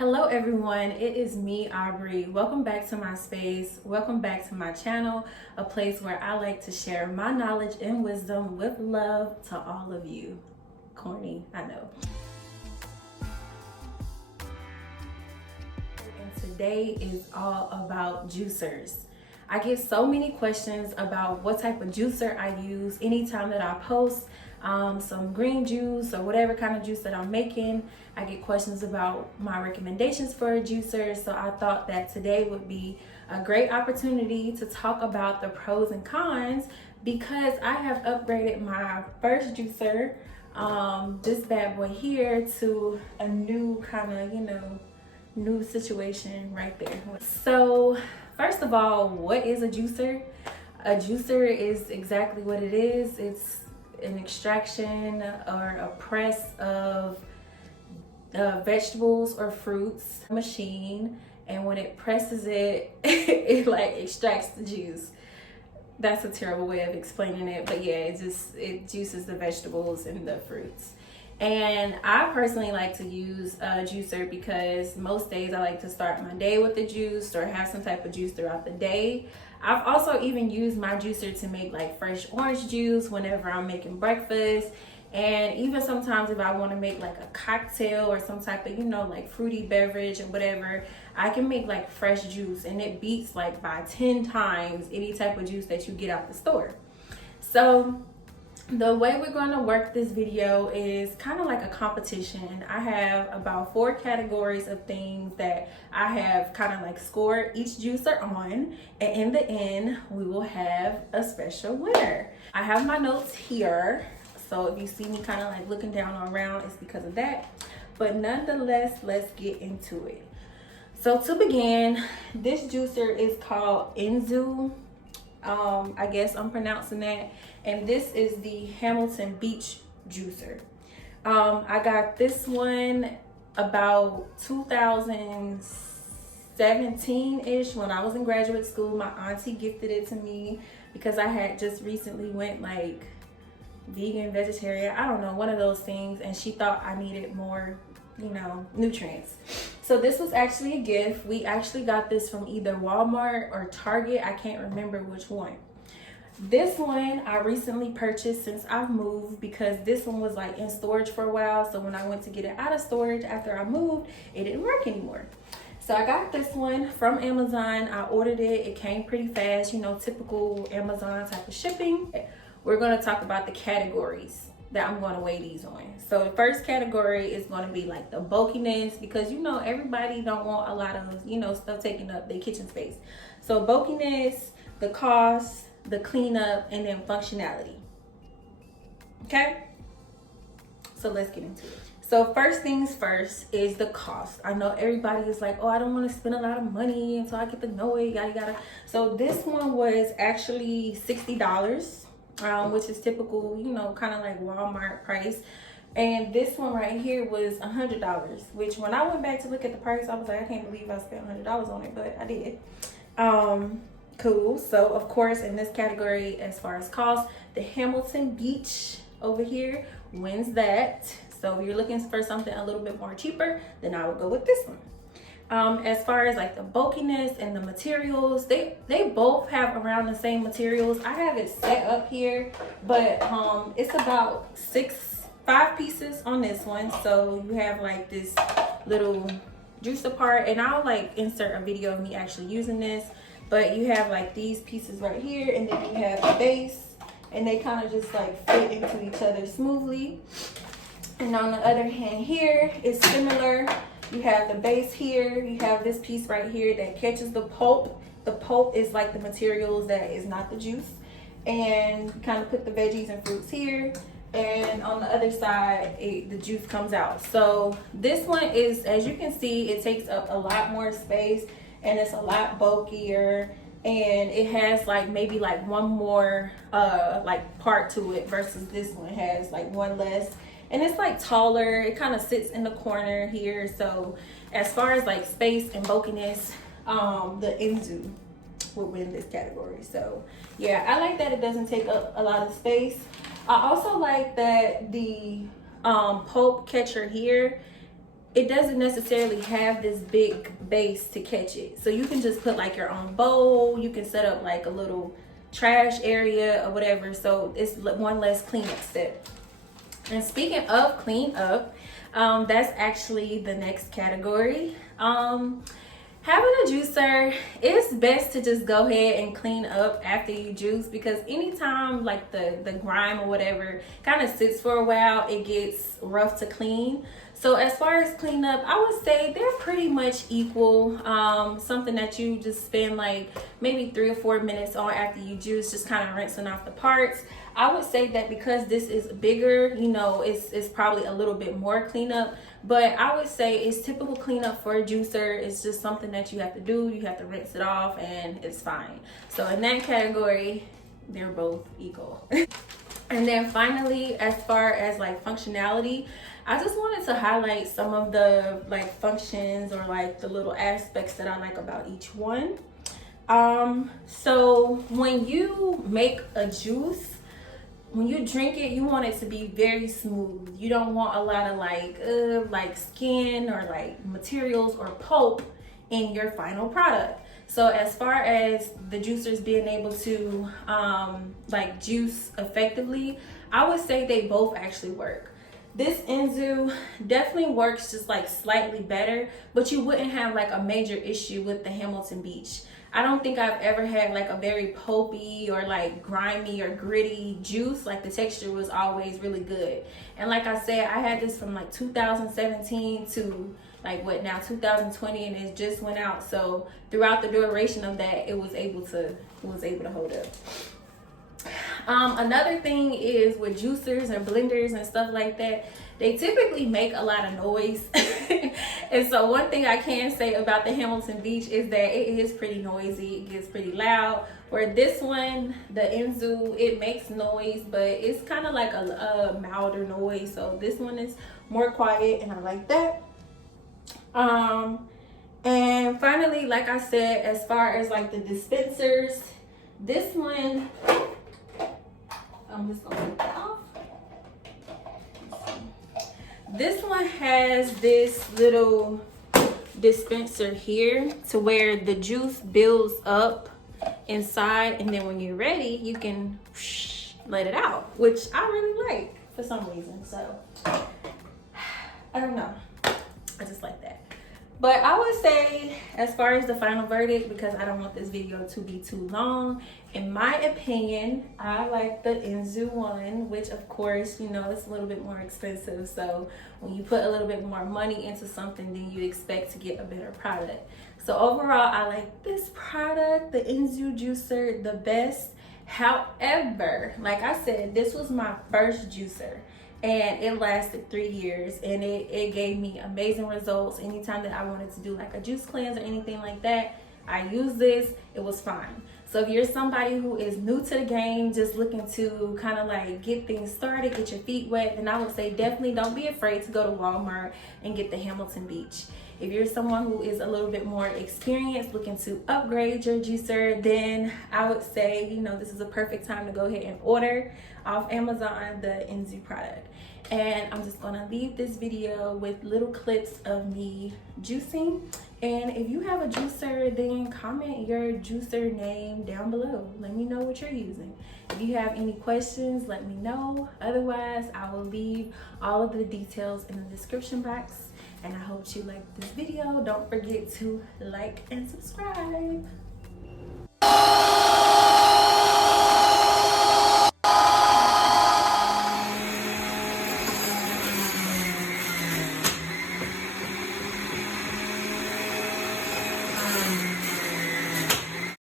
Hello everyone, it is me, Aubrey. Welcome back to my space. Welcome back to my channel, a place where I like to share my knowledge and wisdom with love to all of you. Corny, I know. And today is all about juicers. I get so many questions about what type of juicer I use anytime that I post some green juice or whatever kind of juice that I'm making. I get questions about my recommendations for a juicer, so I thought that today would be a great opportunity to talk about the pros and cons because I have upgraded my first juicer, this bad boy here, to a new kind of, new situation right there. So first of all, what is a juicer? A juicer is exactly what it is. It's an extraction or a press of vegetables or fruits machine, and when it presses it, it like extracts the juice. That's a terrible way of explaining it, but yeah, it juices the vegetables and the fruits. And I personally like to use a juicer because most days I like to start my day with the juice or have some type of juice throughout the day. I've also even used my juicer to make like fresh orange juice whenever I'm making breakfast. And even sometimes if I want to make like a cocktail or some type of, like fruity beverage and whatever, I can make like fresh juice and it beats like by 10 times any type of juice that you get out the store. So the way we're going to work this video is kind of like a competition. I have about 4 categories of things that I have kind of like scored each juicer on, and in the end we will have a special winner. I have my notes here, so if you see me kind of like looking down around, it's because of that. But nonetheless, let's get into it. So to begin, this juicer is called Enzoo. I guess I'm pronouncing that. And this is the Hamilton Beach juicer. I got this one about 2017-ish when I was in graduate school. My auntie gifted it to me because I had just recently went like vegan, vegetarian, I don't know, one of those things, and she thought I needed more, nutrients. So this was actually a gift. We actually got this from either Walmart or Target. I can't remember which one. This one I recently purchased since I've moved because this one was like in storage for a while. So when I went to get it out of storage after I moved, it didn't work anymore. So I got this one from Amazon. I ordered it. It came pretty fast, typical Amazon type of shipping. We're going to talk about the categories that I'm going to weigh these on. So the first category is going to be like the bulkiness, because everybody don't want a lot of stuff taking up their kitchen space. So bulkiness, the cost, the cleanup, and then functionality. Okay, so let's get into it. So first things first is the cost. I know everybody is like, oh, I don't want to spend a lot of money until I get to know it, yada yada. So this one was actually $60, which is typical, kind of like Walmart price. And this one right here was $100, which when I went back to look at the price, I was like, I can't believe I spent $100 on it, but I did. Cool. So of course, in this category, as far as cost, the Hamilton Beach over here wins that. So if you're looking for something a little bit more cheaper, then I would go with this one. As far as like the bulkiness and the materials, they both have around the same materials. I have it set up here, but it's about 5 pieces on this one. So you have like this little juicer part, and I'll like insert a video of me actually using this. But you have like these pieces right here, and then you have the base, and they kind of just like fit into each other smoothly. And on the other hand here, it's similar. You have the base here, you have this piece right here that catches the pulp. The pulp is like the materials that is not the juice. And you kind of put the veggies and fruits here. And on the other side, the juice comes out. So this one is, as you can see, it takes up a lot more space and it's a lot bulkier. And it has like maybe like one more like part to it versus this one has like one less. And it's like taller, it kind of sits in the corner here. So as far as like space and bulkiness, the Enzoo would win this category. So yeah, I like that it doesn't take up a lot of space. I also like that the pulp catcher here it doesn't necessarily have this big base to catch it. So you can just put like your own bowl. You can set up like a little trash area or whatever. So it's one less cleanup step. And speaking of clean up, that's actually the next category. Having a juicer, it's best to just go ahead and clean up after you juice, because anytime like the grime or whatever kind of sits for a while, it gets rough to clean. So as far as cleanup, I would say they're pretty much equal. Something that you just spend like maybe 3 or 4 minutes on after you juice, just kind of rinsing off the parts. I would say that because this is bigger, you know, it's probably a little bit more cleanup, but I would say it's typical cleanup for a juicer. It's just something that you have to do. You have to rinse it off and it's fine. So in that category, they're both equal. And then finally, as far as like functionality, I just wanted to highlight some of the like functions or like the little aspects that I like about each one. So when you make a juice, when you drink it, you want it to be very smooth. You don't want a lot of like skin or like materials or pulp in your final product. So as far as the juicers being able to like juice effectively, I would say they both actually work. This Enzoo definitely works just like slightly better, but you wouldn't have like a major issue with the Hamilton Beach. I don't think I've ever had like a very pulpy or like grimy or gritty juice. Like the texture was always really good. And like I said, I had this from like 2017 to like what now 2020, and it just went out. So throughout the duration of that, it was able to hold up. Another thing is with juicers and blenders and stuff like that, they typically make a lot of noise. And so one thing I can say about the Hamilton Beach is that it is pretty noisy. It gets pretty loud. Where this one, the Enzoo, it makes noise, but it's kind of like a milder noise. So this one is more quiet and I like that. And finally, like I said, as far as like the dispensers, this one, I'm just gonna take that off. This one has this little dispenser here to where the juice builds up inside, and then when you're ready, you can let it out, which I really like for some reason. So I don't know, I just like that. But I would say, as far as the final verdict, because I don't want this video to be too long, in my opinion, I like the Enzoo one, which of course, you know, it's a little bit more expensive. So when you put a little bit more money into something, then you expect to get a better product. So overall, I like this product, the Enzoo juicer, the best. However, like I said, this was my first juicer. And it lasted 3 years, and it gave me amazing results. Anytime that I wanted to do like a juice cleanse or anything like that, I used this, it was fine. So if you're somebody who is new to the game, just looking to kind of like get things started, get your feet wet, then I would say definitely don't be afraid to go to Walmart and get the Hamilton Beach. If you're someone who is a little bit more experienced, looking to upgrade your juicer, then I would say, you know, this is a perfect time to go ahead and order off Amazon the Enzoo product. And I'm just gonna leave this video with little clips of me juicing. And if you have a juicer, then comment your juicer name down below. Let me know what you're using. If you have any questions, let me know. Otherwise, I will leave all of the details in the description box. And I hope you liked this video. Don't forget to like and subscribe.